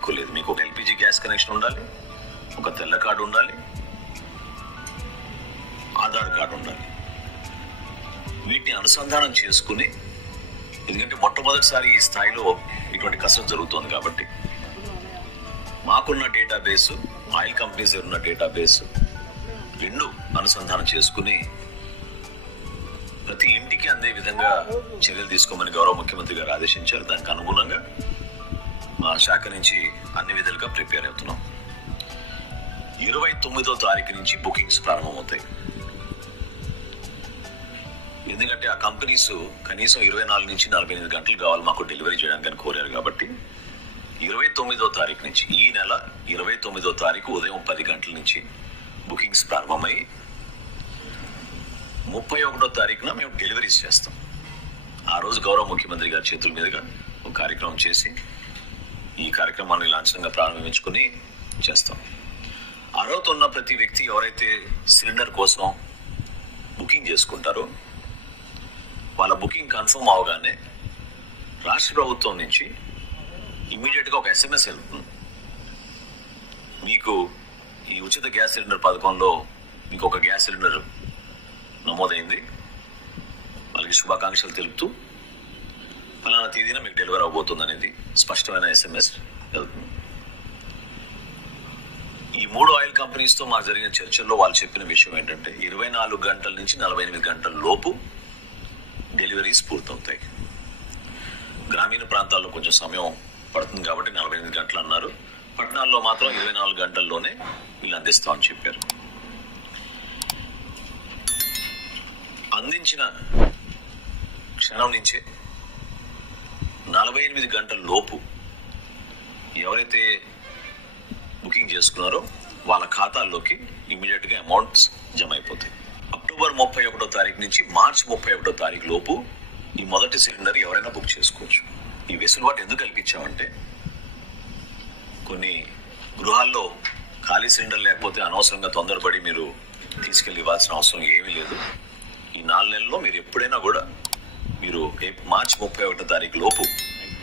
ఎక్కువ లేదు. మీకు ఒక ఎల్పిజి గ్యాస్ కనెక్షన్ ఉండాలి, ఒక తెల్ల కార్డు ఉండాలి, ఆధార్ కార్డు ఉండాలి. వీటిని అనుసంధానం చేసుకుని, ఎందుకంటే మొట్టమొదటిసారి ఈ స్థాయిలో ఇటువంటి కసరత్తు జరుగుతోంది కాబట్టి మాకున్న డేటాబేసు, ఆయిల్ కంపెనీస్ ఉన్న డేటాబేసు రెండు అనుసంధానం చేసుకుని ప్రతి ఇంటికి అందే విధంగా చర్యలు తీసుకోమని గౌరవ ముఖ్యమంత్రి గారు ఆదేశించారు. దానికి అనుగుణంగా మా శాఖ నుంచి అన్ని విధాలుగా ప్రిపేర్ అవుతున్నాం. 29వ తారీఖు నుంచి బుకింగ్స్ ప్రారంభమవుతాయి. ఎందుకంటే ఆ కంపెనీస్ కనీసం 24 నుంచి 48 గంటలు కావాలి మాకు డెలివరీ చేయడానికి అని కోరారు. కాబట్టి 29వ తారీఖు నుంచి, ఈ నెల 29వ తారీఖు ఉదయం 10 గంటల నుంచి బుకింగ్స్ ప్రారంభమై 31వ తారీఖున మేము డెలివరీస్ చేస్తాం. ఆ రోజు గౌరవ ముఖ్యమంత్రి గారి చేతుల మీదుగా ఒక కార్యక్రమం చేసి ఈ కార్యక్రమాన్ని లాంఛనంగా ప్రారంభించుకుని చేస్తాం. అర్హత ఉన్న ప్రతి వ్యక్తి ఎవరైతే సిలిండర్ కోసం బుకింగ్ చేసుకుంటారో వాళ్ళ బుకింగ్ కన్ఫర్మ్ అవగానే రాష్ట్ర ప్రభుత్వం నుంచి ఇమ్మీడియట్గా ఒక SMS వెళ్తుంది. మీకు ఈ ఉచిత గ్యాస్ సిలిండర్ పథకంలో మీకు ఒక గ్యాస్ సిలిండర్ నమోదైంది, వాళ్ళకి శుభాకాంక్షలు తెలుపుతూ ఫలానా తేదీన మీకు డెలివరీ అవబోతుంది అనేది స్పష్టమైన SMS వెళ్తుంది. ఈ 3 ఆయిల్ కంపెనీస్తో మాకు జరిగిన చర్చల్లో వాళ్ళు చెప్పిన విషయం ఏంటంటే 24 గంటల నుంచి 48 గంటల లోపు డెలివరీస్ పూర్తవుతాయి. గ్రామీణ ప్రాంతాల్లో కొంచెం సమయం పడుతుంది కాబట్టి 48 గంటలు అన్నారు. పట్టణాల్లో మాత్రం 24 గంటల్లోనే వీళ్ళు అందిస్తామని చెప్పారు. అందించిన క్షణం నుంచే 48 గంటల లోపు ఎవరైతే బుకింగ్ చేసుకున్నారో వాళ్ళ ఖాతాల్లోకి ఇమ్మీడియట్ గా అమౌంట్స్ జమ అయిపోతాయి. అక్టోబర్ 31వ తారీఖు నుంచి మార్చి 31వ తారీఖు లోపు ఈ మొదటి సిలిండర్ ఎవరైనా బుక్ చేసుకోవచ్చు. ఈ వెసులుబాటు ఎందుకు కల్పించామంటే కొన్ని గృహాల్లో ఖాళీ సిలిండర్ లేకపోతే అనవసరంగా తొందరపడి మీరు తీసుకెళ్ళి ఇవ్వాల్సిన అవసరం ఏమీ లేదు. ఈ 4 నెలల్లో మీరు ఎప్పుడైనా కూడా మీరు మార్చి 31వ తారీఖు లోపు,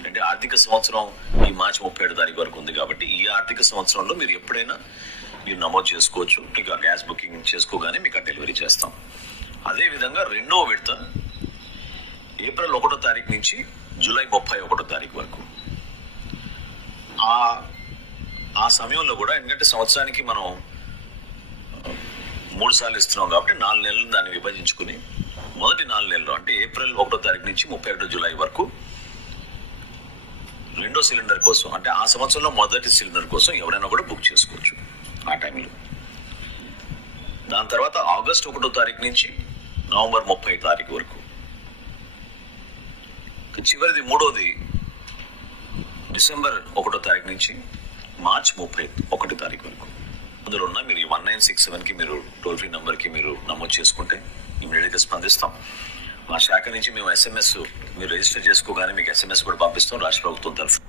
అంటే ఆర్థిక సంవత్సరం ఈ మార్చి 31వ తారీఖు వరకు ఉంది కాబట్టి ఈ ఆర్థిక సంవత్సరంలో మీరు ఎప్పుడైనా మీరు నమోదు చేసుకోవచ్చు. మీకు ఆ గ్యాస్ బుకింగ్ చేసుకోగానే మీకు ఆ డెలివరీ చేస్తాం. అదేవిధంగా రెండవ విడత ఏప్రిల్ 1వ తారీఖు నుంచి జూలై 31వ తారీఖు వరకు ఆ సమయంలో కూడా, ఎందుకంటే సంవత్సరానికి మనం 3 సార్లు ఇస్తున్నాం కాబట్టి 4 నెలలు దాన్ని విభజించుకుని మొదటి 4 నెలలు అంటే ఏప్రిల్ 1వ తారీఖు నుంచి 31 జూలై వరకు రెండో సిలిండర్ కోసం, అంటే ఆ సంవత్సరంలో మొదటి సిలిండర్ కోసం ఎవరైనా కూడా బుక్ చేసుకోవచ్చు ఆ టైంలో. దాని తర్వాత ఆగస్టు 1వ తారీఖు నుంచి నవంబర్ 30 తారీఖు వరకు, చివరిది మూడోది డిసెంబర్ 1వ తారీఖు నుంచి మార్చి 31 తారీఖు వరకు. అందులో ఉన్న మీరు 1967కి మీరు టోల్ ఫ్రీ నంబర్కి మీరు నమోదు చేసుకుంటే ఇమీడియట్గా స్పందిస్తాం. మా శాఖ నుంచి మేము SMS మీరు రిజిస్టర్ చేసుకోగానే మీకు SMS కూడా పంపిస్తాం రాష్ట్ర ప్రభుత్వం తరఫున.